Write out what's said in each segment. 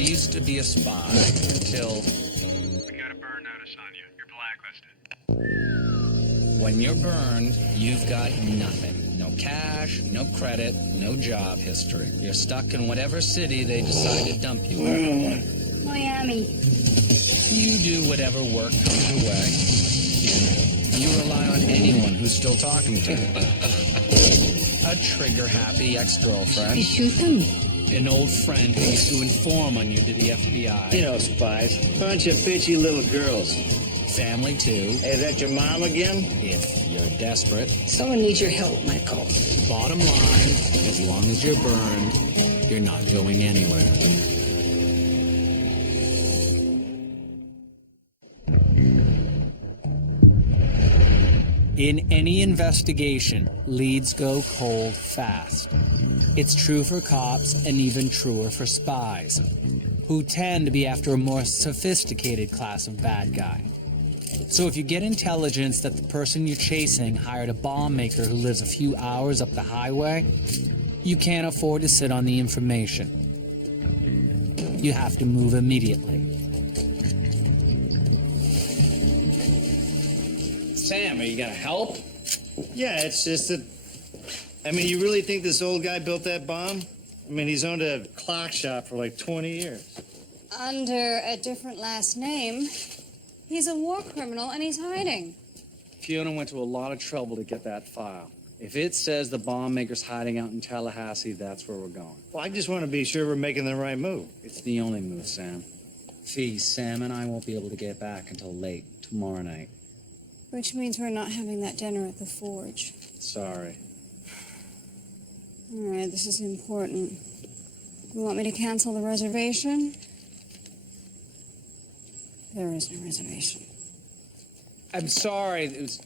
used to be a spy until... We got a burn notice on you. You're blacklisted. When you're burned, you've got nothing. No cash, no credit, no job history. You're stuck in whatever city they decide to dump you in. Miami. You do whatever work comes your way. You rely on anyone who's still talking to you. A trigger-happy ex-girlfriend. You shoot them. An old friend who used to inform on you to the FBI. You know, spies. Bunch of bitchy little girls. Family, too. Hey, is that your mom again? If you're desperate. Someone needs your help, Michael. Bottom line, as long as you're burned, you're not going anywhere. In any investigation, leads go cold fast. It's true for cops and even truer for spies, who tend to be after a more sophisticated class of bad guy. So if you get intelligence that the person you're chasing hired a bomb maker who lives a few hours up the highway, you can't afford to sit on the information. You have to move immediately. Sam, are you gonna help? Yeah, it's just that... I mean, you really think this old guy built that bomb? I mean, he's owned a clock shop for like 20 years. Under a different last name. He's a war criminal and he's hiding. Fiona went to a lot of trouble to get that file. If it says the bomb maker's hiding out in Tallahassee, that's where we're going. Well, I just want to be sure we're making the right move. It's the only move, Sam. Fee, Sam and I won't be able to get back until late tomorrow night. Which means we're not having that dinner at the Forge. Sorry. All right, this is important. You want me to cancel the reservation? There is no reservation. I'm sorry. It was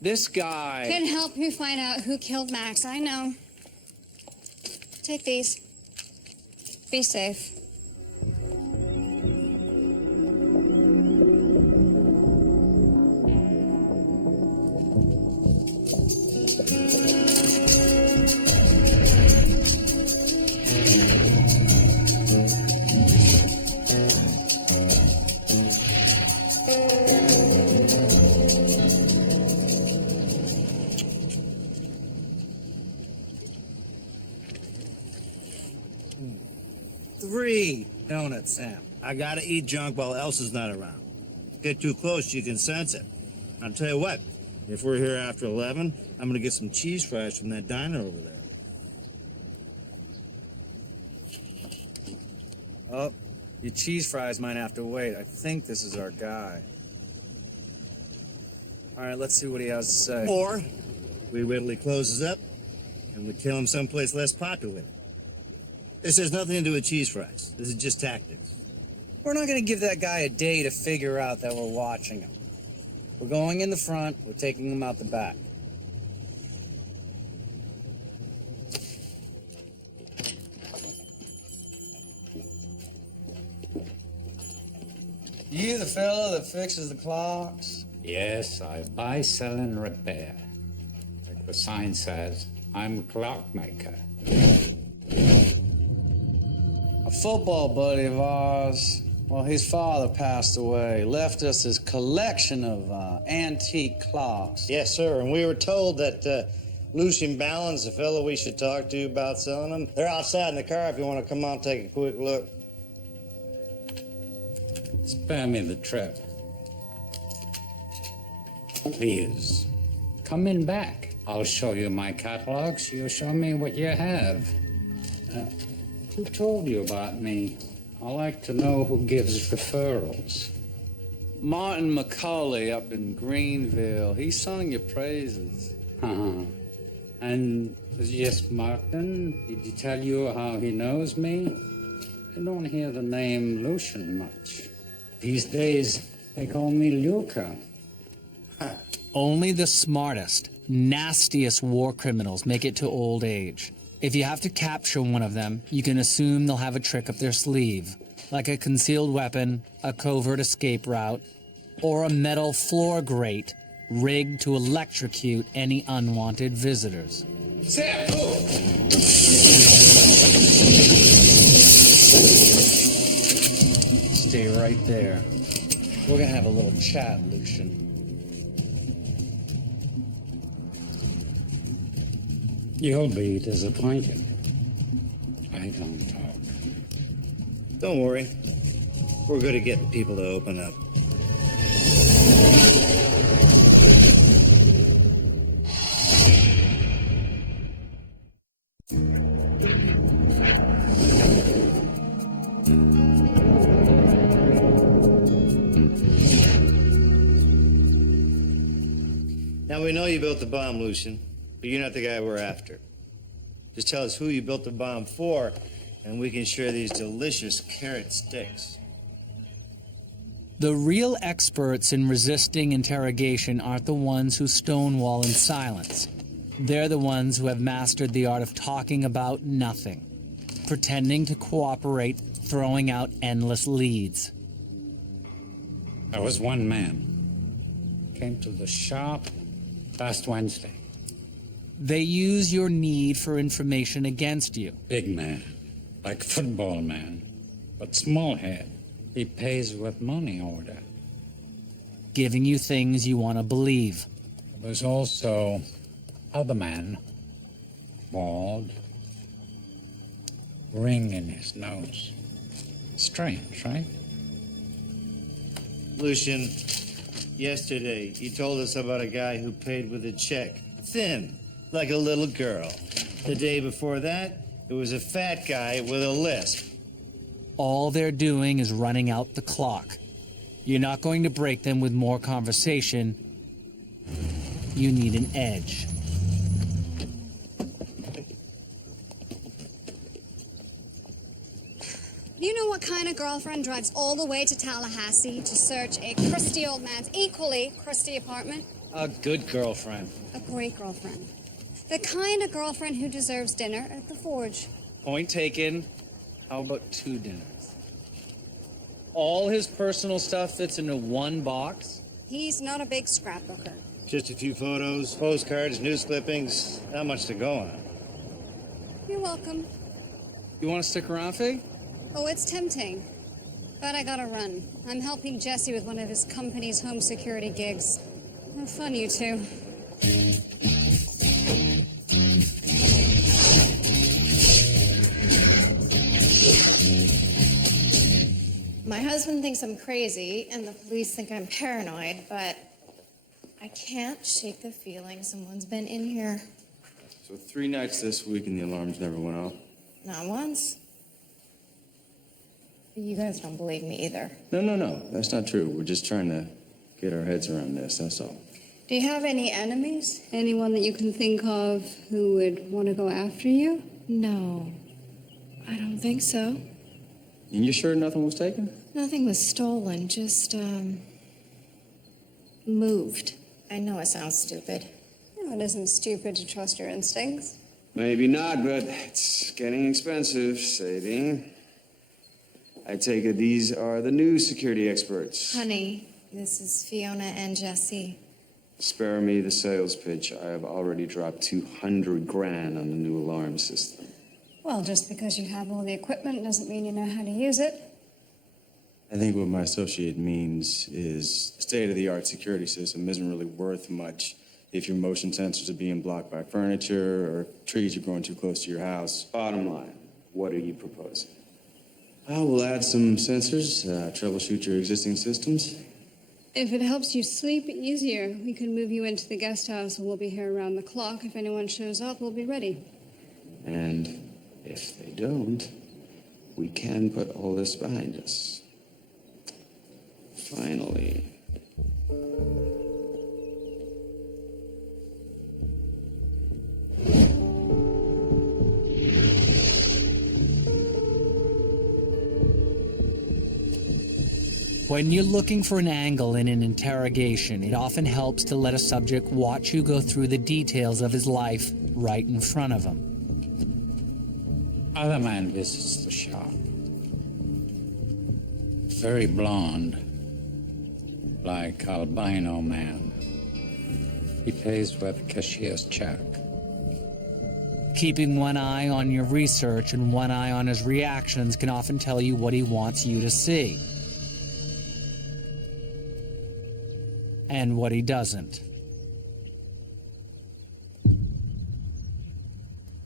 this guy. Can help you find out who killed Max, I know. Take these. Be safe. Three donuts, Sam. I gotta eat junk while Elsa's not around. Get too close, you can sense it. I'll tell you what, if we're here after 11, I'm gonna get some cheese fries from that diner over there. Oh, your cheese fries might have to wait. I think this is our guy. All right, let's see what he has to say. Or we wait till he closes up and we kill him someplace less populated. This has nothing to do with cheese fries. This is just tactics. We're not going to give that guy a day to figure out that we're watching him. We're going in the front. We're taking him out the back. You the fellow that fixes the clocks? Yes, I buy, sell, and repair. Like the sign says, I'm a clockmaker. A football buddy of ours, well, his father passed away, left us his collection of antique clocks. Yes, sir, and we were told that Lucian Ballin's the fellow we should talk to about selling them. They're outside in the car if you want to come on and take a quick look. Spare me the trip. Please, come in back. I'll show you my catalogs. You show me what you have. Who told you about me? I like to know who gives referrals. Martin McCauley up in Greenville. He sung your praises. And yes, Martin, did he tell you how he knows me? I don't hear the name Lucian much. These days, they call me Luca. Only the smartest, nastiest war criminals make it to old age. If you have to capture one of them, you can assume they'll have a trick up their sleeve, like a concealed weapon, a covert escape route, or a metal floor grate rigged to electrocute any unwanted visitors. Sam, move! right there. We're gonna have a little chat, Lucian. You'll be disappointed. I don't talk. Don't worry. We're good at getting people to open up. Now, we know you built the bomb, Lucian, but you're not the guy we're after. Just tell us who you built the bomb for, and we can share these delicious carrot sticks. The real experts in resisting interrogation aren't the ones who stonewall in silence. They're the ones who have mastered the art of talking about nothing, pretending to cooperate, throwing out endless leads. I was one man. Came to the shop last Wednesday. They use your need for information against you. Big man, like football man, but small head. He pays with money order. Giving you things you want to believe. There's also other man, bald, ring in his nose. Strange, right? Lucian, yesterday you told us about a guy who paid with a check. Thin, like a little girl. The day before that, it was a fat guy with a lisp. All they're doing is running out the clock. You're not going to break them with more conversation. You need an edge. You know what kind of girlfriend drives all the way to Tallahassee to search a crusty old man's equally crusty apartment? A good girlfriend. A great girlfriend. The kind of girlfriend who deserves dinner at the Forge. Point taken. How about 2 dinners? All his personal stuff fits into one box? He's not a big scrapbooker. Just a few photos, postcards, news clippings. Not much to go on. You're welcome. You want to stick around, Faye? Oh, it's tempting. But I gotta run. I'm helping Jesse with one of his company's home security gigs. Have fun, you two. My husband thinks I'm crazy, and the police think I'm paranoid, but I can't shake the feeling someone's been in here. So 3 nights this week and the alarms never went off? Not once. You guys don't believe me either. No, that's not true. We're just trying to get our heads around this, that's all. Do you have any enemies? Anyone that you can think of who would want to go after you? No, I don't think so. And you sure nothing was taken? Nothing was stolen, just, moved. I know it sounds stupid. No, it isn't stupid to trust your instincts. Maybe not, but it's getting expensive, Sadie. I take it these are the new security experts. Honey, this is Fiona and Jesse. Spare me the sales pitch. I have already dropped 200 grand on the new alarm system. Well, just because you have all the equipment doesn't mean you know how to use it. I think what my associate means is a state-of-the-art security system isn't really worth much if your motion sensors are being blocked by furniture or trees are growing too close to your house. Bottom line, what are you proposing? I will add some sensors, troubleshoot your existing systems. If it helps you sleep easier, we can move you into the guest house and we'll be here around the clock. If anyone shows up, we'll be ready. And if they don't, we can put all this behind us. Finally. When you're looking for an angle in an interrogation, it often helps to let a subject watch you go through the details of his life right in front of him. Other man visits the shop. Very blonde, like albino man. He pays with cashier's check. Keeping one eye on your research and one eye on his reactions can often tell you what he wants you to see. and what he doesn't.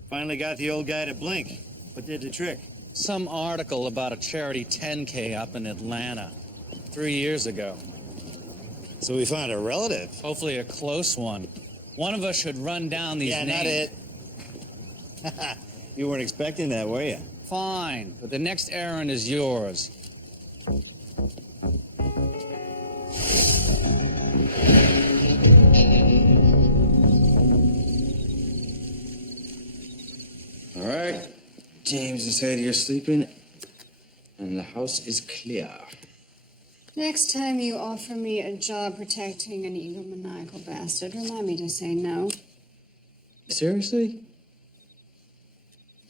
Finally got the old guy to blink. What did the trick? Some article about a charity 10K up in Atlanta 3 years ago. So we found a relative. Hopefully a close one. One of us should run down these Yeah, names. not it. You weren't expecting that, were you? Fine, but the next errand is yours. All right. James is said you're sleeping, and the house is clear. Next time you offer me a job protecting an egomaniacal bastard, remind me to say no. Seriously?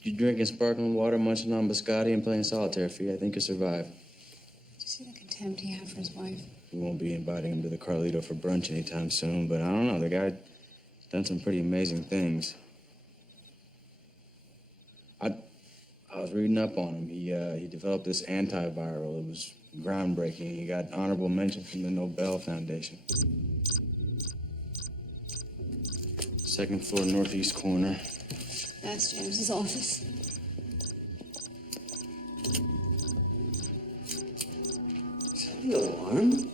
You drinking sparkling water, munching on biscotti, and playing solitaire, Fee. I think you'll survive. Did you see the contempt he had for his wife? We won't be inviting him to the Carlito for brunch anytime soon, but I don't know. The guy's done some pretty amazing things. I was reading up on him. He developed this antiviral. It was groundbreaking. He got honorable mention from the Nobel Foundation. Second floor, northeast corner. That's James's office. The alarm?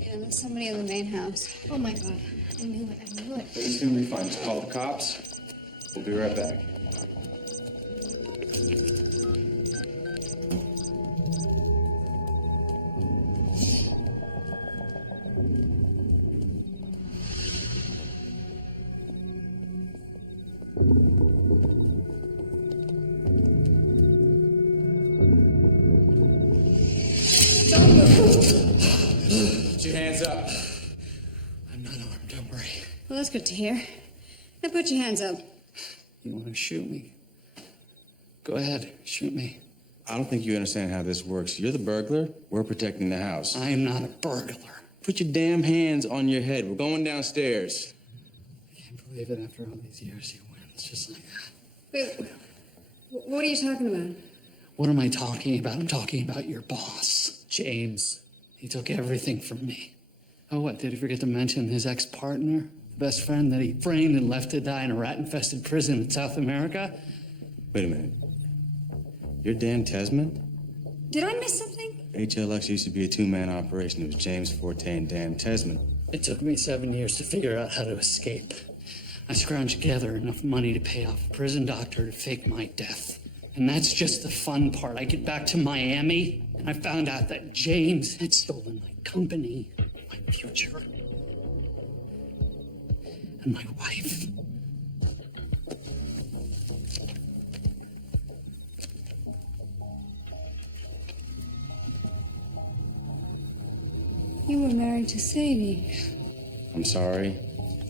Yeah, there's somebody in the main house. Oh my God. I knew it. I knew it. It's gonna be fine. Just call the cops. We'll be right back. Put your hands up. I'm not armed, don't worry. Well, that's good to hear. Now put your hands up. You want to shoot me? Go ahead, shoot me. I don't think you understand how this works. You're the burglar. We're protecting the house. I am not a burglar. Put your damn hands on your head. We're going downstairs. I can't believe it after all these years you win. It's just like that. Wait, what are you talking about? What am I talking about? I'm talking about your boss, James. He took everything from me. Oh, what? Did he forget to mention his ex-partner? The best friend that he framed and left to die in a rat-infested prison in South America? Wait a minute. You're Dan Tesman? Did I miss something? HLX used to be a two-man operation. It was James Forte and Dan Tesman. It took me 7 years to figure out how to escape. I scrounged together enough money to pay off a prison doctor to fake my death. And that's just the fun part. I get back to Miami, and I found out that James had stolen my company, my future, and my wife. You were married to Sadie. I'm sorry.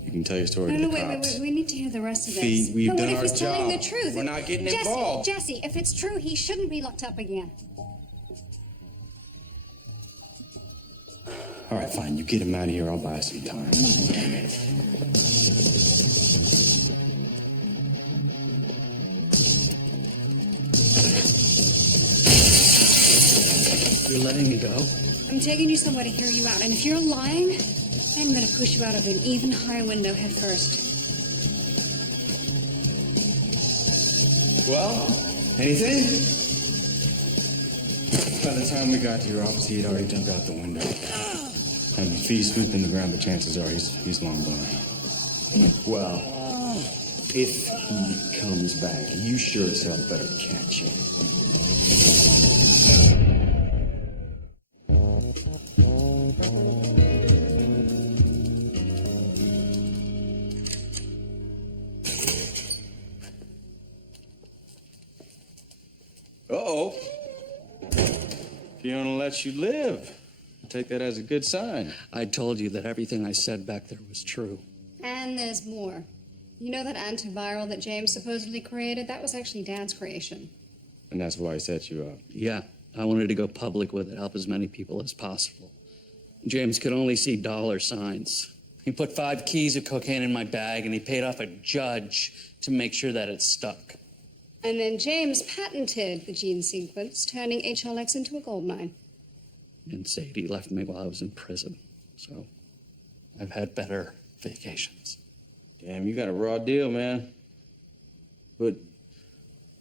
You can tell your story to No, the wait, cops. we need to hear the rest of this. Fee, we've but done what if our he's telling job. the truth? We're not getting Jesse, involved. Jesse, if it's true, he shouldn't be locked up again. All right, fine. You get him out of here. I'll buy some time. You're letting me go? I'm taking you somewhere to hear you out, and if you're lying, I'm gonna push you out of an even higher window head first. Well, anything? By the time we got to your office, he had already jumped out the window. And Fee's scooped in the ground, but chances are he's long gone. Well, if he comes back, you sure as hell better catch him. Uh-oh. Fiona lets you live. I take that as a good sign. I told you that everything I said back there was true. And there's more. You know that antiviral that James supposedly created? That was actually Dad's creation. And that's why I set you up. Yeah, I wanted to go public with it, help as many people as possible. James could only see dollar signs. He put 5 keys of cocaine in my bag, and he paid off a judge to make sure that it stuck. And then James patented the gene sequence, turning HLX into a gold mine. And Sadie left me while I was in prison. So I've had better vacations. Damn, you got a raw deal, man. But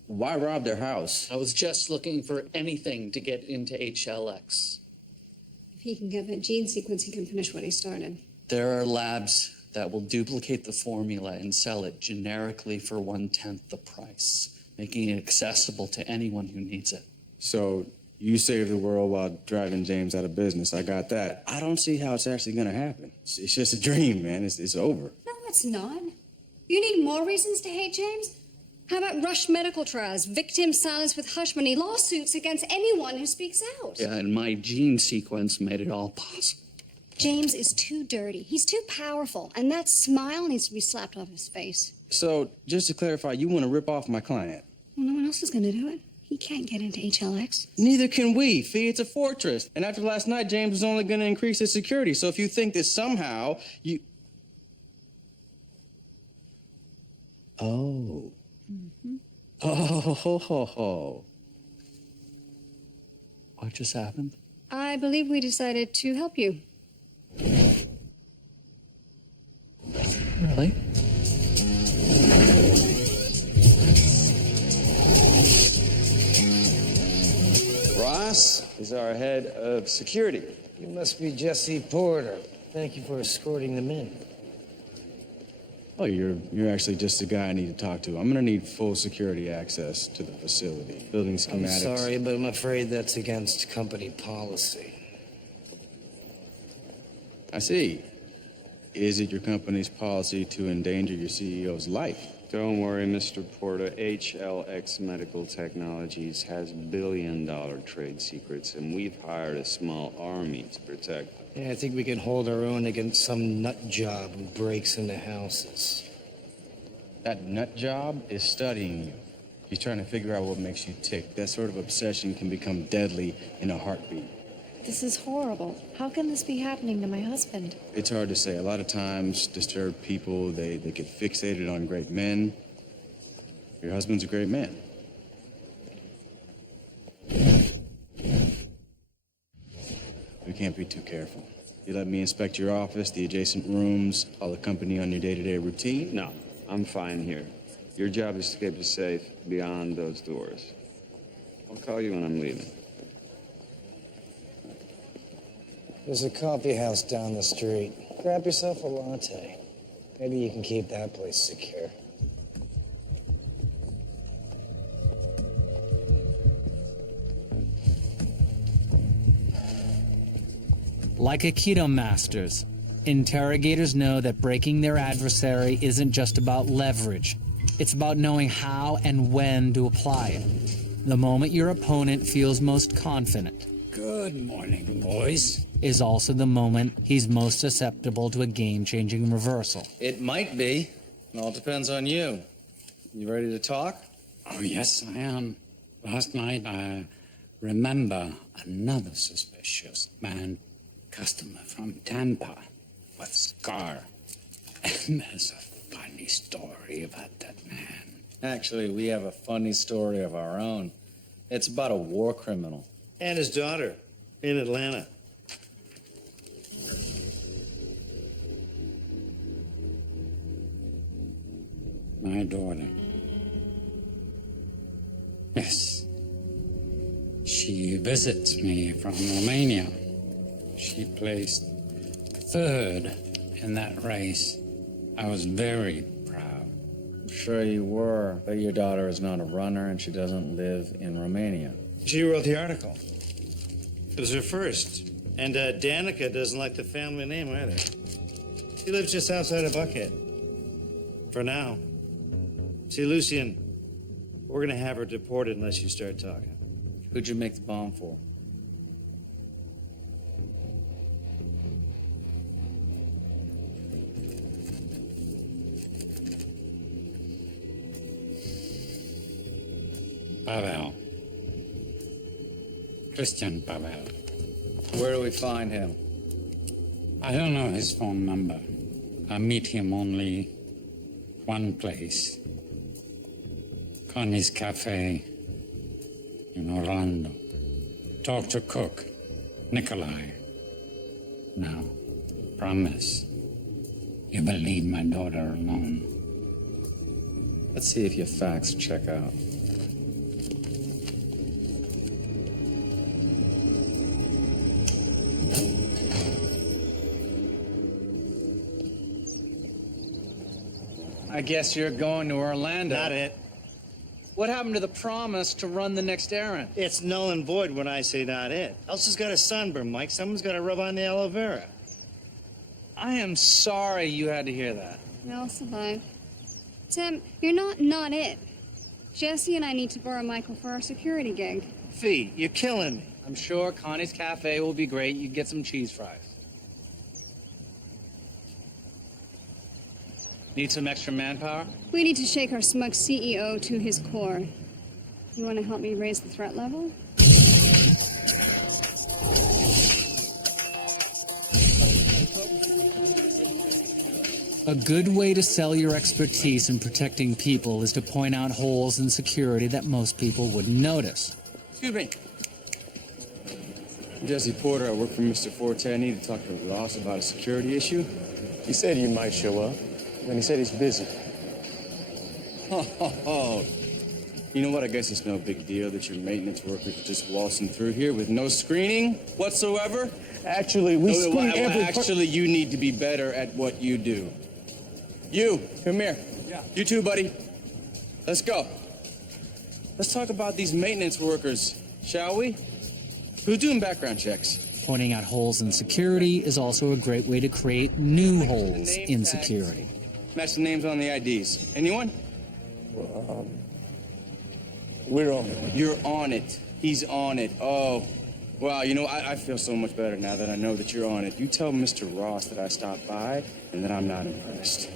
why rob their house? I was just looking for anything to get into HLX. If he can get that gene sequence, he can finish what he started. There are labs that will duplicate the formula and sell it generically for 1/10 the price, making it accessible to anyone who needs it. So you saved the world while driving James out of business. I got that. I don't see how it's actually gonna happen. It's just a dream, man. It's over. No, it's not. You need more reasons to hate James? How about rushed medical trials, victims silenced with hush money, lawsuits against anyone who speaks out? Yeah, and my gene sequence made it all possible. James is too dirty. He's too powerful, and that smile needs to be slapped off his face. So just to clarify, you want to rip off my client? Well, no one else is going to do it. He can't get into HLX. Neither can we. Fee, it's a fortress. And after last night, James was only going to increase his security. So if you think that somehow you... Oh. Mm-hmm. Oh. What just happened? I believe we decided to help you. Really? Ross is our head of security. You must be Jesse Porter. Thank you for escorting them in. Oh, you're actually just the guy I need to talk to. I'm gonna need full security access to the facility. Building schematics. I'm sorry, but I'm afraid that's against company policy. I see. Is it your company's policy to endanger your CEO's life? Don't worry, Mr. Porter. HLX Medical Technologies has billion-dollar trade secrets, and we've hired a small army to protect them. Yeah, I think we can hold our own against some nut job who breaks into houses. That nut job is studying you. He's trying to figure out what makes you tick. That sort of obsession can become deadly in a heartbeat. This is horrible. How can this be happening to my husband? It's hard to say. A lot of times, disturbed people, they get fixated on great men. Your husband's a great man. We can't be too careful. You let me inspect your office, the adjacent rooms, all the company on your day-to-day routine? No, I'm fine here. Your job is to keep us safe beyond those doors. I'll call you when I'm leaving. There's a coffee house down the street. Grab yourself a latte. Maybe you can keep that place secure. Like Aikido masters, interrogators know that breaking their adversary isn't just about leverage. It's about knowing how and when to apply it. The moment your opponent feels most confident. Good morning, boys. Is also the moment he's most susceptible to a game-changing reversal. It might be. It all depends on you. You ready to talk? Oh, yes, I am. Last night, I remember another suspicious man, customer from Tampa, with scar. And there's a funny story about that man. Actually, we have a funny story of our own. It's about a war criminal. And his daughter in Atlanta. My daughter. Yes. She visits me from Romania. She placed third in that race. I was very proud. I'm sure you were, but your daughter is not a runner and she doesn't live in Romania. She wrote the article. It was her first. And Danica doesn't like the family name either. She lives just outside of Buckhead. For now. See, Lucian, we're gonna have her deported unless you start talking. Who'd you make the bomb for? Pavel. Christian Pavel. Where do we find him? I don't know his phone number. I meet him only one place. Connie's Cafe in Orlando. Talk to cook, Nikolai. Now, promise, You better leave my daughter alone. Let's see if your facts check out. I guess you're going to Orlando. Not it. What happened to the promise to run the next errand? It's null and void when I say not it. Elsa's got a sunburn, Mike. Someone's got to rub on the aloe vera. I am sorry you had to hear that. I'll survive. Tim, you're not it. Jesse and I need to borrow Michael for our security gig. Fee, you're killing me. I'm sure Connie's Cafe will be great. You get some cheese fries. Need some extra manpower? We need to shake our smug CEO to his core. You want to help me raise the threat level? A good way to sell your expertise in protecting people is to point out holes in security that most people wouldn't notice. Excuse me. Jesse Porter, I work for Mr. Forte. I need to talk to Ross about a security issue. He said you might show up, and he said he's busy. Oh. You know what? I guess it's no big deal that your maintenance workers are just waltzing through here with no screening whatsoever. Actually, we screen every... Actually, you need to be better at what you do. You, come here. Yeah. You too, buddy. Let's go. Let's talk about these maintenance workers, shall we? Who's doing background checks? Pointing out holes in security is also a great way to create new holes in security. Match the names on the IDs. Anyone? We're on it. You're on it. He's on it. Oh. Wow, you know, I feel so much better now that I know that you're on it. You tell Mr. Ross that I stopped by and that I'm not impressed.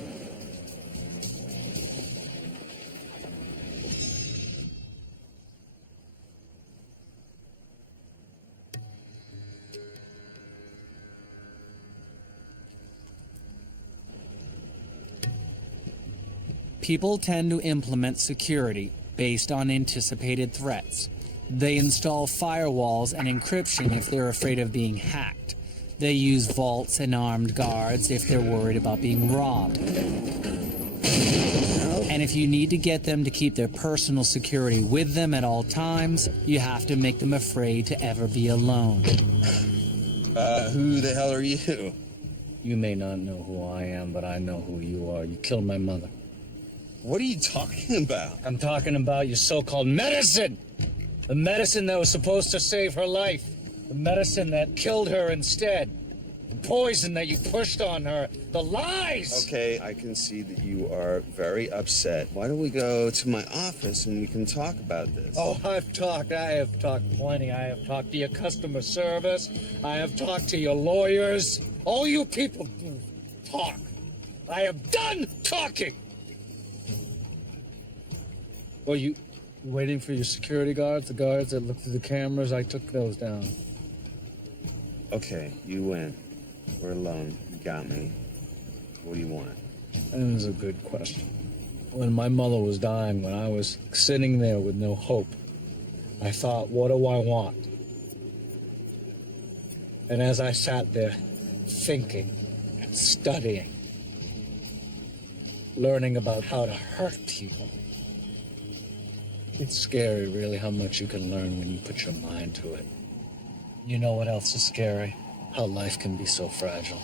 People tend to implement security based on anticipated threats. They install firewalls and encryption if they're afraid of being hacked. They use vaults and armed guards if they're worried about being robbed. And if you need to get them to keep their personal security with them at all times, you have to make them afraid to ever be alone. Who the hell are you? You may not know who I am, but I know who you are. You killed my mother. What are you talking about? I'm talking about your so-called medicine! The medicine that was supposed to save her life. The medicine that killed her instead. The poison that you pushed on her. The lies! Okay, I can see that you are very upset. Why don't we go to my office and we can talk about this? Oh, I have talked plenty. I have talked to your customer service. I have talked to your lawyers. All you people do talk. I am done talking! Well, you waiting for your security guards, the guards that look through the cameras? I took those down. Okay, you win. We're alone. You got me. What do you want? That is a good question. When my mother was dying, when I was sitting there with no hope, I thought, what do I want? And as I sat there thinking, studying, learning about how to hurt people, it's scary, really, how much you can learn when you put your mind to it. You know what else is scary? How life can be so fragile.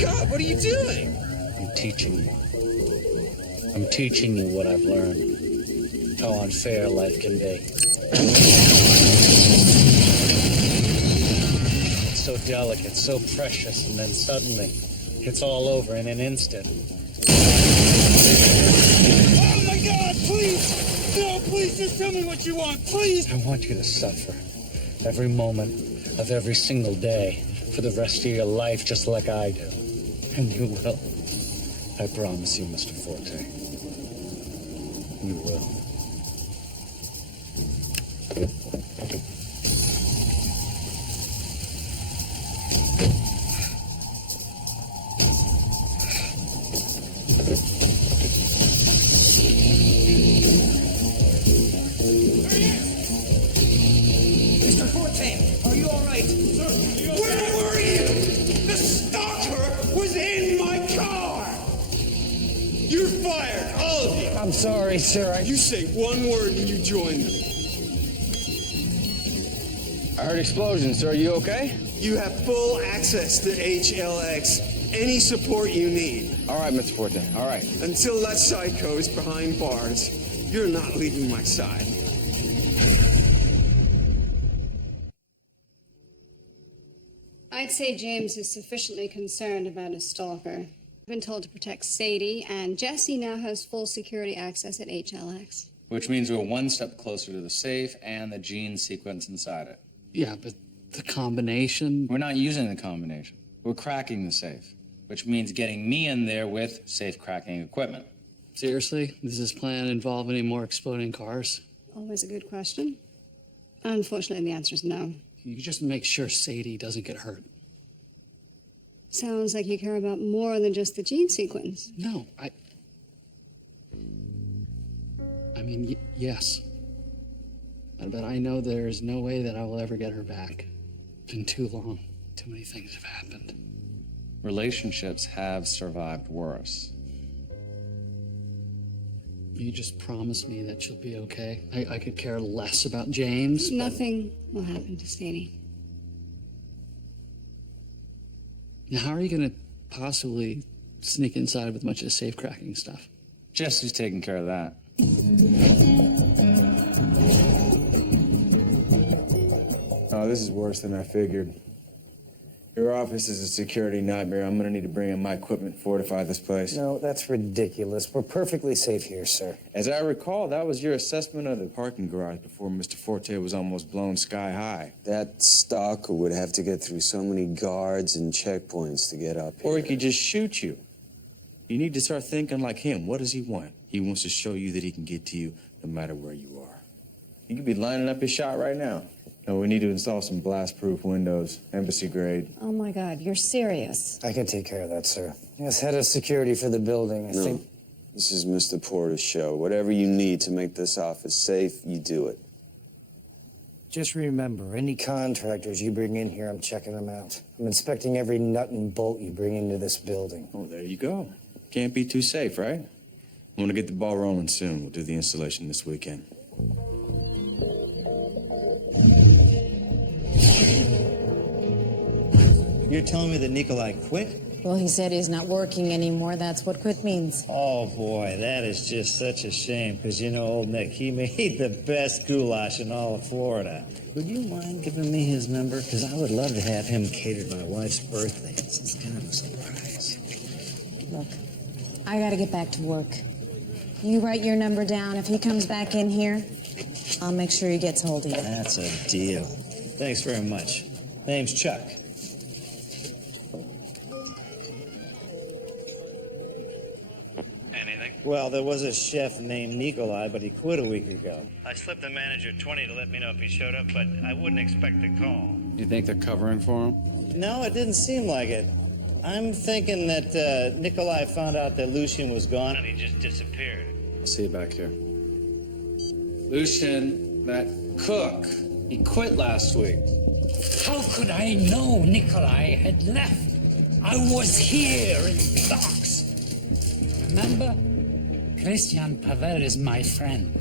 God, what are you doing? I'm teaching you. I'm teaching you what I've learned. How unfair life can be. It's so delicate, so precious, and then suddenly, it's all over in an instant. Oh my God, please! No, please, just tell me what you want, please! I want you to suffer every moment of every single day for the rest of your life, just like I do. And you will. I promise you, Mr. Forte. You will. Mr. Forte, are you all right? Sir, where were you? I'm sorry, sir. You say one word and you join them. I heard explosions, sir. Are you okay? You have full access to HLX. Any support you need. All right, Mr. Forte. All right. Until that psycho is behind bars, you're not leaving my side. I'd say James is sufficiently concerned about his stalker. I've been told to protect Sadie, and Jesse now has full security access at HLX. Which means we're one step closer to the safe and the gene sequence inside it. Yeah, but the combination... We're not using the combination. We're cracking the safe, which means getting me in there with safe cracking equipment. Seriously? Does this plan involve any more exploding cars? Always a good question. Unfortunately, the answer is no. You just make sure Sadie doesn't get hurt. Sounds like you care about more than just the gene sequence. No, I mean, yes. But I know there's no way that I will ever get her back. It's been too long. Too many things have happened. Relationships have survived worse. You just promise me that she'll be okay? I could care less about James. Nothing will happen to Sadie. Now, how are you going to possibly sneak inside with much of the safe cracking stuff? Jesse's taking care of that. Oh, this is worse than I figured. Your office is a security nightmare. I'm gonna need to bring in my equipment, fortify this place. No, that's ridiculous. We're perfectly safe here, sir. As I recall, that was your assessment of the parking garage before Mr. Forte was almost blown sky high. That stalker would have to get through so many guards and checkpoints to get up here. Or he could just shoot you. You need to start thinking like him. What does he want? He wants to show you that he can get to you no matter where you are. He could be lining up his shot right now. No, we need to install some blast-proof windows, embassy grade. Oh my God, you're serious. I can take care of that, sir. As head of security for the building, I think... This is Mr. Porter's show. Whatever you need to make this office safe, you do it. Just remember, any contractors you bring in here, I'm checking them out. I'm inspecting every nut and bolt you bring into this building. Oh, there you go. Can't be too safe, right? I'm gonna get the ball rolling soon. We'll do the installation this weekend. You're telling me that Nikolai quit? Well, he said he's not working anymore. That's what quit means. Oh, boy, that is just such a shame, because, you know, old Nick, he made the best goulash in all of Florida. Would you mind giving me his number? Because I would love to have him cater my wife's birthday. It's kind of a surprise. Look, I gotta get back to work. You write your number down. If he comes back in here, I'll make sure he gets hold of you. That's a deal. Thanks very much. Name's Chuck. Anything? Well, there was a chef named Nikolai, but he quit a week ago. I slipped the manager 20 to let me know if he showed up, but I wouldn't expect a call. Do you think they're covering for him? No, it didn't seem like it. I'm thinking that Nikolai found out that Lucian was gone and he just disappeared. I'll see you back here. Lucian, that cook, he quit last week. How could I know Nikolai had left? I was here in the docks. Remember? Christian Pavel is my friend.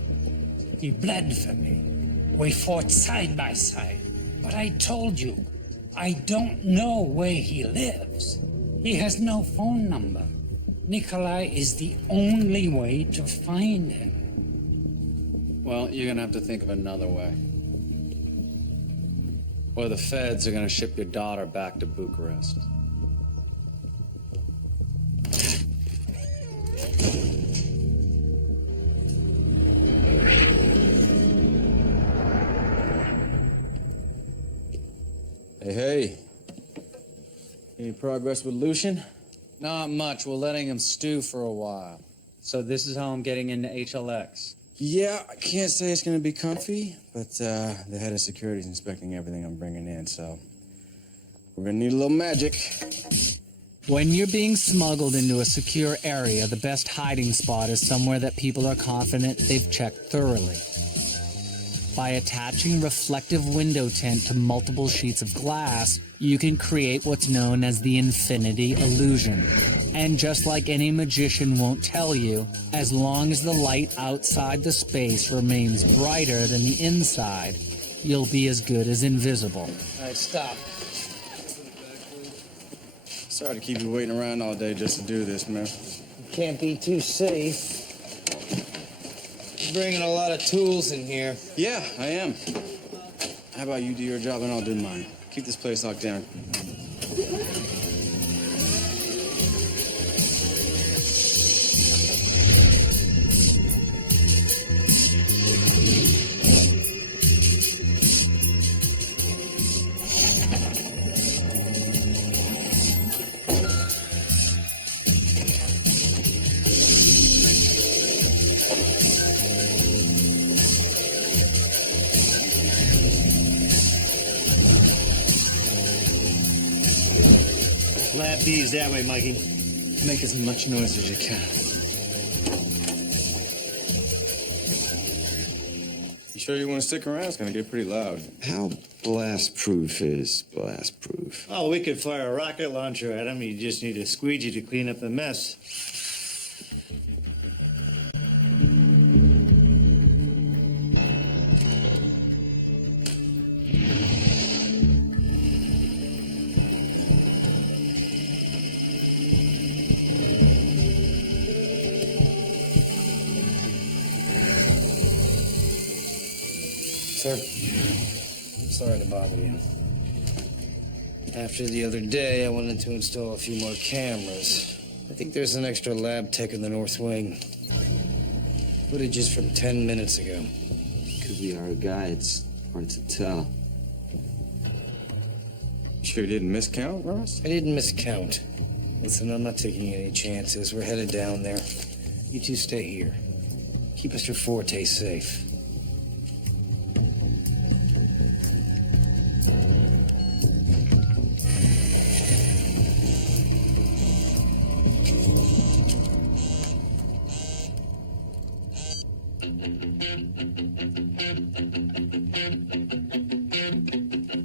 He bled for me. We fought side by side. But I told you, I don't know where he lives. He has no phone number. Nikolai is the only way to find him. Well, you're gonna have to think of another way. Or the feds are gonna ship your daughter back to Bucharest. Hey. Any progress with Lucian? Not much. We're letting him stew for a while. So this is how I'm getting into HLX. Yeah, I can't say it's gonna be comfy, but the head of security is inspecting everything I'm bringing in, so we're gonna need a little magic. When you're being smuggled into a secure area, the best hiding spot is somewhere that people are confident they've checked thoroughly. By attaching reflective window tint to multiple sheets of glass, you can create what's known as the infinity illusion. And just like any magician won't tell you, as long as the light outside the space remains brighter than the inside, you'll be as good as invisible. All right, stop. Sorry to keep you waiting around all day just to do this, man. Can't be too safe. You're bringing a lot of tools in here. Yeah, I am. How about you do your job and I'll do mine? Keep this place locked down. Lab B is that way, Mikey. Make as much noise as you can. You sure you want to stick around? It's going to get pretty loud. How blast-proof is blast-proof? Oh, we could fire a rocket launcher at him. You just need a squeegee to clean up the mess. Sir, sorry to bother you. After the other day, I wanted to install a few more cameras. I think there's an extra lab tech in the north wing. Footage is from 10 minutes ago. Could be our guy. It's hard to tell. Sure you didn't miscount, Ross? I didn't miscount. Listen, I'm not taking any chances. We're headed down there. You two stay here. Keep Mr. Forte safe.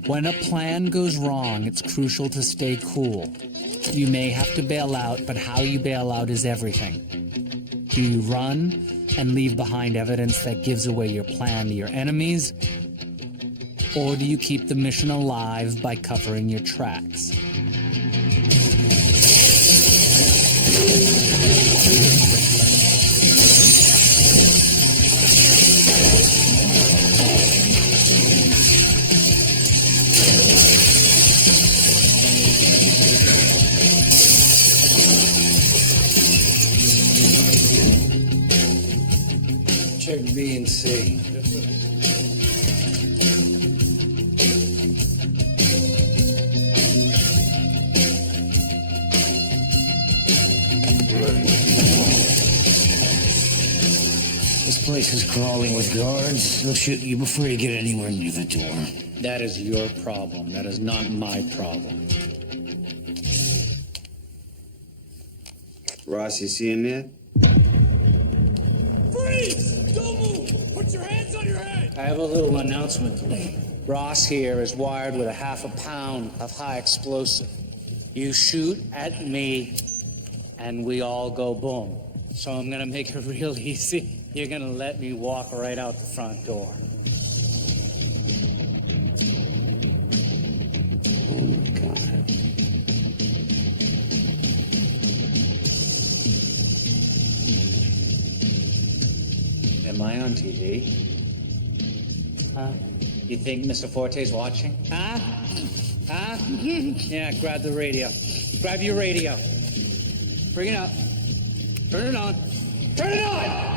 When a plan goes wrong, it's crucial to stay cool. You may have to bail out, but how you bail out is everything. Do you run and leave behind evidence that gives away your plan to your enemies? Or do you keep the mission alive by covering your tracks? Check B and C. This place is crawling with guards. They'll shoot you before you get anywhere near the door. That is your problem. That is not my problem. Ross, you see him yet? Freeze! Don't move! Put your hands on your head! I have a little announcement to make. Ross here is wired with a half a pound of high explosive. You shoot at me, and we all go boom. So I'm gonna make it real easy. You're gonna let me walk right out the front door. Oh my God. Am I on TV? Huh? You think Mr. Forte's watching? Huh? Huh? Yeah, grab the radio. Grab your radio. Bring it up. Turn it on. Turn it on!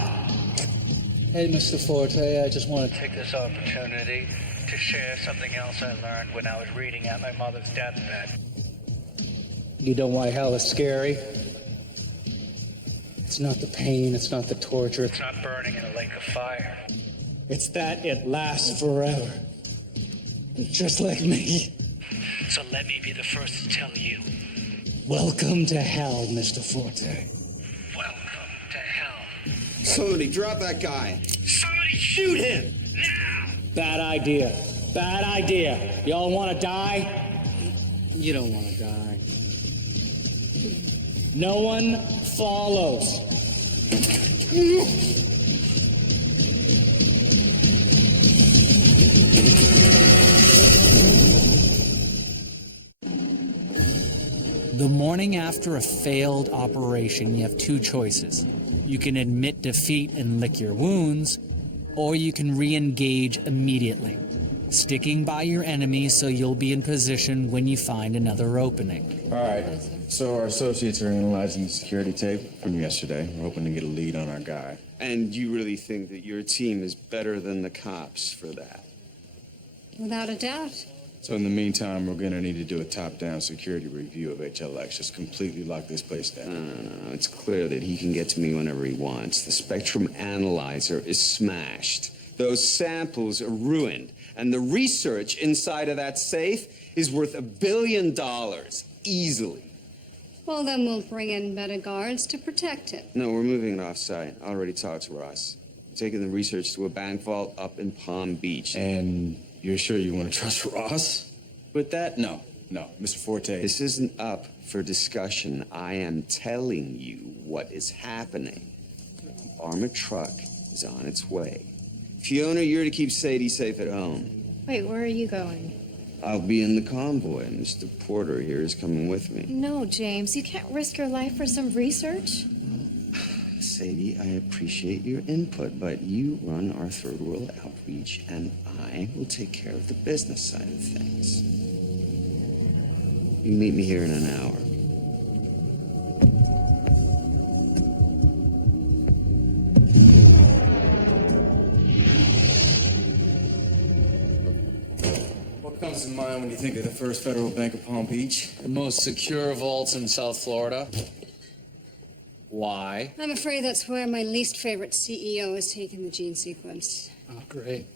Hey, Mr. Forte, I just want to take this opportunity to share something else I learned when I was reading at my mother's deathbed. You know why hell is scary? It's not the pain, it's not the torture, it's not burning in a lake of fire. It's that it lasts forever. Just like me. So let me be the first to tell you. Welcome to hell, Mr. Forte. Welcome to hell. Somebody drop that guy. Somebody shoot him! Now! Bad idea. Bad idea. Y'all want to die? You don't want to die. No one follows. The morning after a failed operation, you have two choices. You can admit defeat and lick your wounds, or you can re-engage immediately, sticking by your enemy so you'll be in position when you find another opening. All right, so our associates are analyzing the security tape from yesterday. We're hoping to get a lead on our guy. And you really think that your team is better than the cops for that? Without a doubt. So in the meantime, we're gonna need to do a top-down security review of HLX. Just completely lock this place down. No. It's clear that he can get to me whenever he wants. The spectrum analyzer is smashed. Those samples are ruined. And the research inside of that safe is worth $1 billion, easily. Well, then we'll bring in better guards to protect it. No, we're moving it off-site. I already talked to Ross. We're taking the research to a bank vault up in Palm Beach. And you're sure you want to trust Ross with that? No, Mr. Forte. This isn't up for discussion. I am telling you what is happening. The armored truck is on its way. Fiona, you're to keep Sadie safe at home. Wait, where are you going? I'll be in the convoy, and Mr. Porter here is coming with me. No, James, you can't risk your life for some research. Sadie, I appreciate your input, but you run our third world outreach, and I will take care of the business side of things. You meet me here in an hour. What comes to mind when you think of the First Federal Bank of Palm Beach? The most secure vaults in South Florida. Why? I'm afraid that's where my least favorite CEO has taken the gene sequence. Oh, great.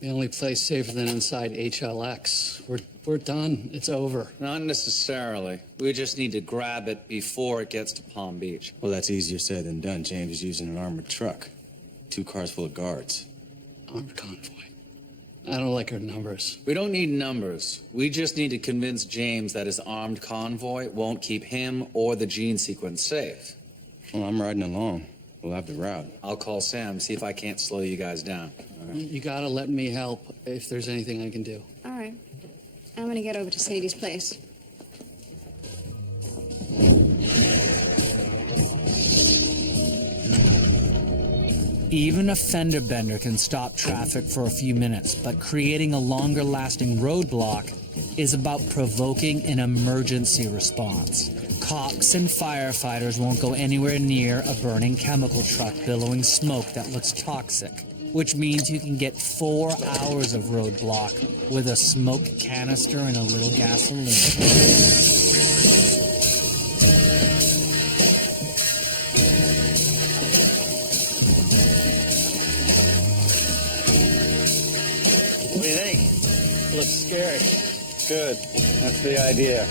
The only place safer than inside HLX. We're done. It's over. Not necessarily. We just need to grab it before it gets to Palm Beach. Well, that's easier said than done. James is using an armored truck. 2 cars full of guards. Armored convoy. I don't like our numbers. We don't need numbers. We just need to convince James that his armed convoy won't keep him or the gene sequence safe. Well, I'm riding along. We'll have the route. I'll call Sam, see if I can't slow you guys down. Right. You gotta let me help if there's anything I can do. All right. I'm gonna get over to Sadie's place. Even a fender bender can stop traffic for a few minutes, but creating a longer lasting roadblock is about provoking an emergency response. Cops and firefighters won't go anywhere near a burning chemical truck billowing smoke that looks toxic, which means you can get 4 hours of roadblock with a smoke canister and a little gasoline. What do you think? Looks scary. Good. That's the idea.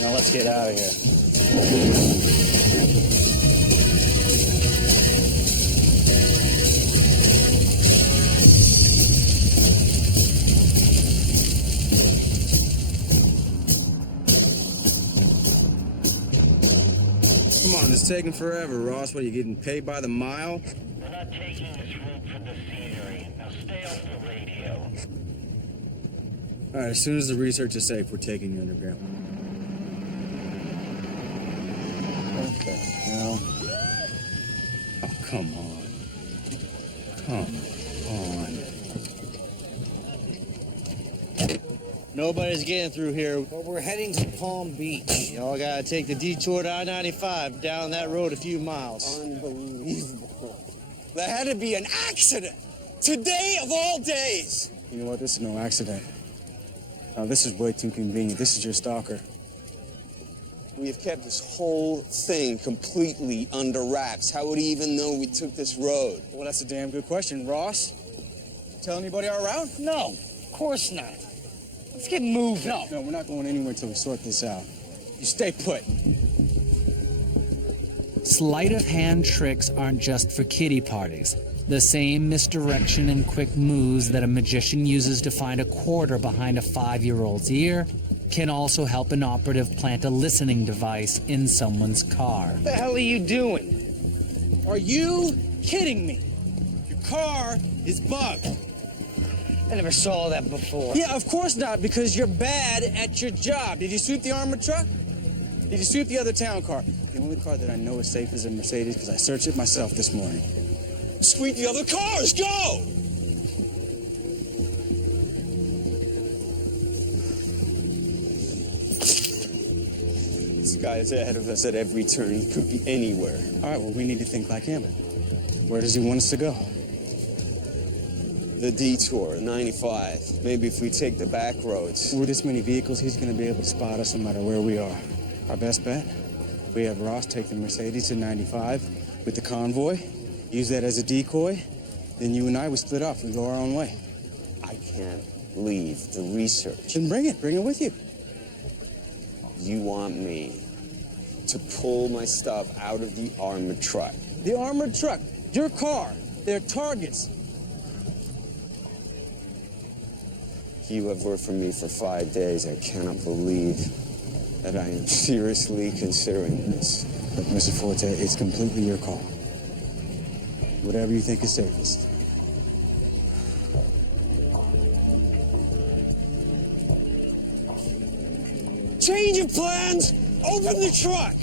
Now let's get out of here. Come on, it's taking forever, Ross. What, are you getting paid by the mile? We're not taking this route for the scenery. Now stay off the radio. All right, as soon as the research is safe, we're taking you underground. What the hell? Oh, come on. Come on. Nobody's getting through here, but we're heading to Palm Beach. Y'all gotta take the detour to I-95 down that road a few miles. Unbelievable. That had to be an accident. Today of all days. You know what? This is no accident. This is way too convenient. This is your stalker. We have kept this whole thing completely under wraps. How would he even know we took this road? Well, that's a damn good question. Ross, tell anybody our route? No, of course not. Let's get moving. No, we're not going anywhere until we sort this out. You stay put. Sleight of hand tricks aren't just for kiddie parties. The same misdirection and quick moves that a magician uses to find a quarter behind a 5-year-old's ear can also help an operative plant a listening device in someone's car. What the hell are you doing? Are you kidding me? Your car is bugged. I never saw that before. Yeah, of course not, because you're bad at your job. Did you sweep the armored truck? Did you sweep the other town car? The only car that I know is safe is a Mercedes, because I searched it myself this morning. Sweep the other cars, go! This guy is ahead of us at every turn. He could be anywhere. All right, well, we need to think like him. Where does he want us to go? The detour, 95. Maybe if we take the back roads. With this many vehicles, he's going to be able to spot us no matter where we are. Our best bet? We have Ross take the Mercedes to 95 with the convoy, use that as a decoy, then you and I, we split off, we go our own way. I can't leave the research. Then bring it with you. You want me to pull my stuff out of the armored truck? The armored truck, your car, they're targets. You have worked for me for 5 days. I cannot believe that I am seriously considering this. Look, Mr. Forte, it's completely your call. Whatever you think is safest. Change of plans! Open the truck!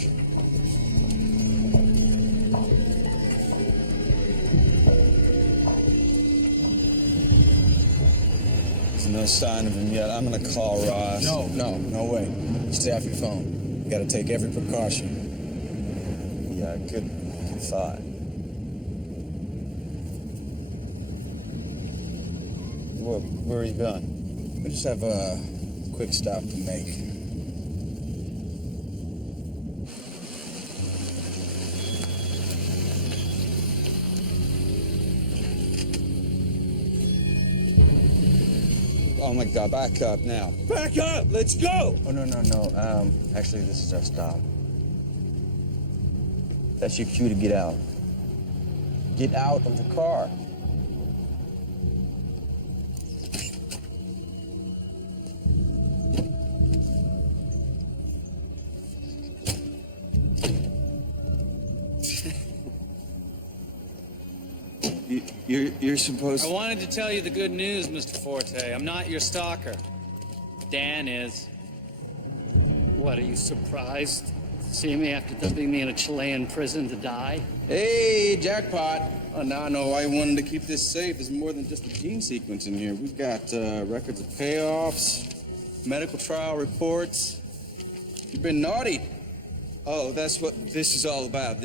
There's no sign of him yet. I'm gonna call Ross. No way. Stay off your phone. You gotta take every precaution. Yeah, good thought. Where are you going? We just have a quick stop to make. Oh my God, back up now. Back up! Let's go! Oh, no. Actually, this is our stop. That's your cue to get out. Get out of the car. You're supposed I wanted to tell you the good news, Mr. Forte. I'm not your stalker. Dan is. What, are you surprised? Seeing me after dumping me in a Chilean prison to die? Hey, jackpot. Oh, now I know why you wanted to keep this safe. There's more than just a gene sequence in here. We've got records of payoffs, medical trial reports. You've been naughty. Oh, that's what this is all about.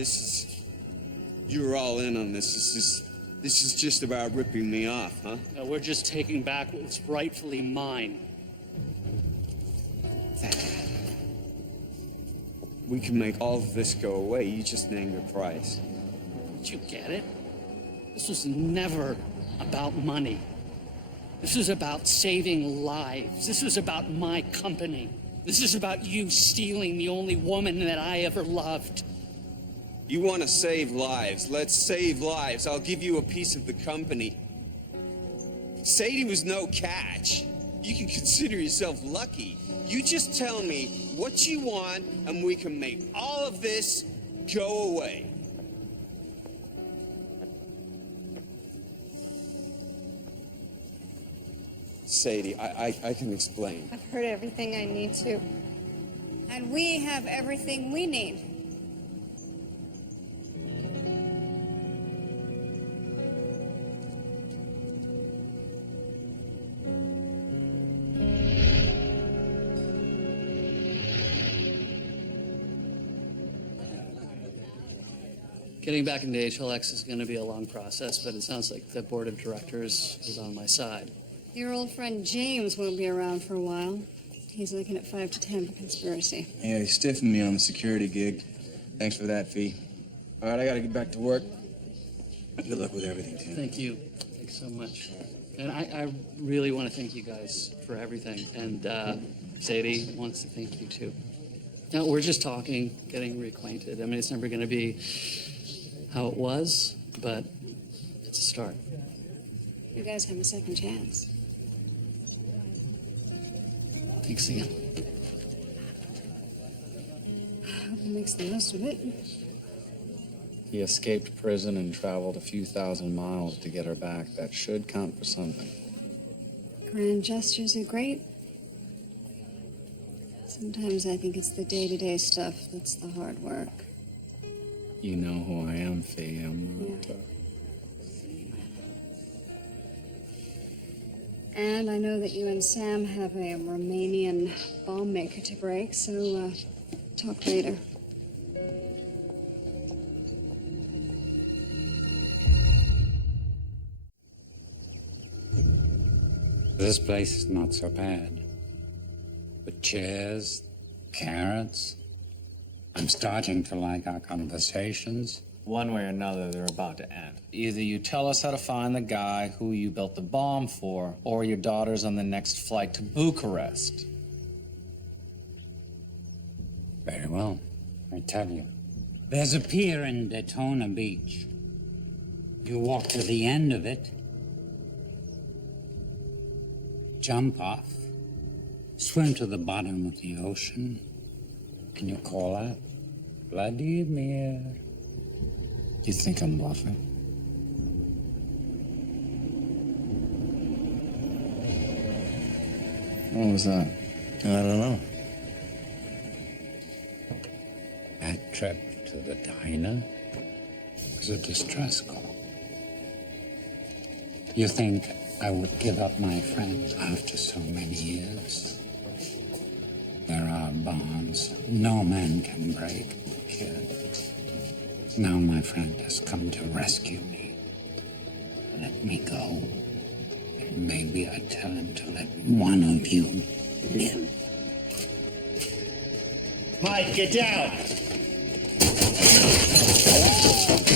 You were all in on this. This is just about ripping me off, huh? No, we're just taking back what was rightfully mine. We can make all of this go away. You just name your price. Did you get it? This was never about money. This was about saving lives. This was about my company. This is about you stealing the only woman that I ever loved. You want to save lives. Let's save lives. I'll give you a piece of the company. Sadie was no catch. You can consider yourself lucky. You just tell me what you want, and we can make all of this go away. Sadie, I can explain. I've heard everything I need to. And we have everything we need. Getting back into HLX is going to be a long process, but it sounds like the board of directors is on my side. Your old friend James won't be around for a while. He's looking at 5 to 10 for conspiracy. Yeah, he stiffened me on the security gig. Thanks for that, Fee. All right, I gotta get back to work. Good luck with everything, Tim. Thank you. Thanks so much. And I really want to thank you guys for everything. And Sadie wants to thank you, too. No, we're just talking, getting reacquainted. I mean, it's never going to be how it was, but it's a start. You guys have a second chance. Thanks again. I hope he makes the most of it. He escaped prison and traveled a few thousand miles to get her back. That should count for something. Grand gestures are great. Sometimes I think it's the day-to-day stuff that's the hard work. You know who I am, Fee. I'm not... And I know that you and Sam have a Romanian bomb maker to break, so talk later. This place is not so bad. With chairs, carrots. I'm starting to like our conversations. One way or another, they're about to end. Either you tell us how to find the guy who you built the bomb for, or your daughter's on the next flight to Bucharest. Very well. I tell you. There's a pier in Daytona Beach. You walk to the end of it, jump off, swim to the bottom of the ocean, and you call out, Vladimir. You think I'm bluffing? What was that? I don't know. That trip to the diner was a distress call. You think I would give up my friend after so many years? There are bonds no man can break, kid. Now my friend has come to rescue me. Let me go. And maybe I tell him to let one of you live. Mike, get down!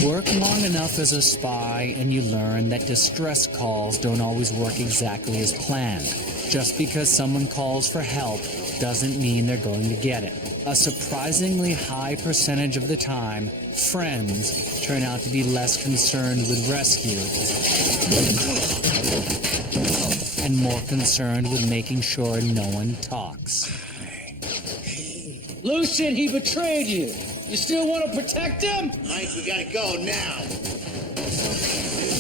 Work long enough as a spy and you learn that distress calls don't always work exactly as planned. Just because someone calls for help doesn't mean they're going to get it. A surprisingly high percentage of the time, friends turn out to be less concerned with rescue and more concerned with making sure no one talks. Lucian, he betrayed you. You still want to protect him? Mike, we gotta go now.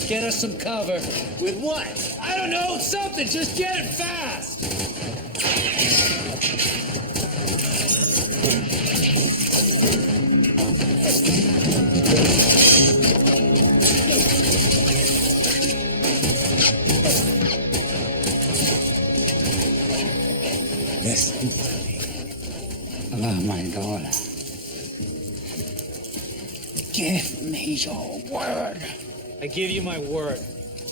Get us some cover. With what? I don't know, something. Just get it fast. Listen to me about my daughter. Give me your word. I give you my word.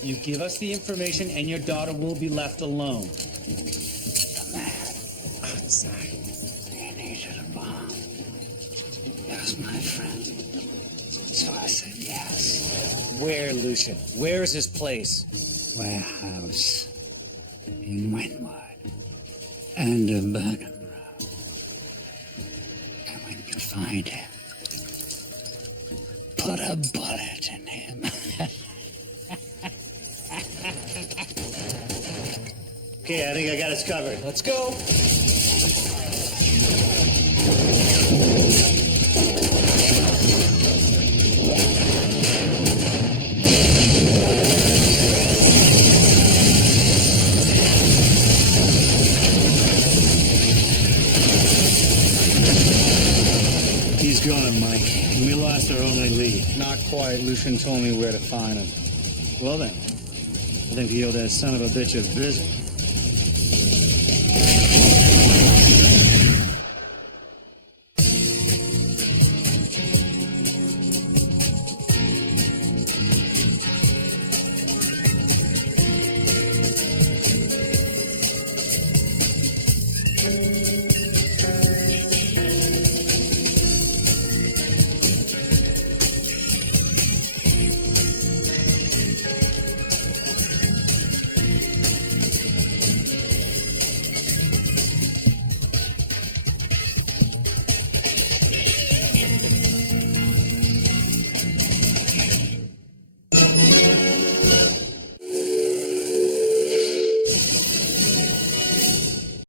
You give us the information and your daughter will be left alone. The man outside. He needed a bomb. He was my friend. So I said yes. Where, Lucian? Where is his place? Warehouse in Wentworth and a Burnham Road. And when you find him, put a bullet in him. Okay, I think I got us covered. Let's go. He's gone, Mike. We lost our only lead. Not quite. Lucian told me where to find him. Well then, I think he owed that son of a bitch a visit.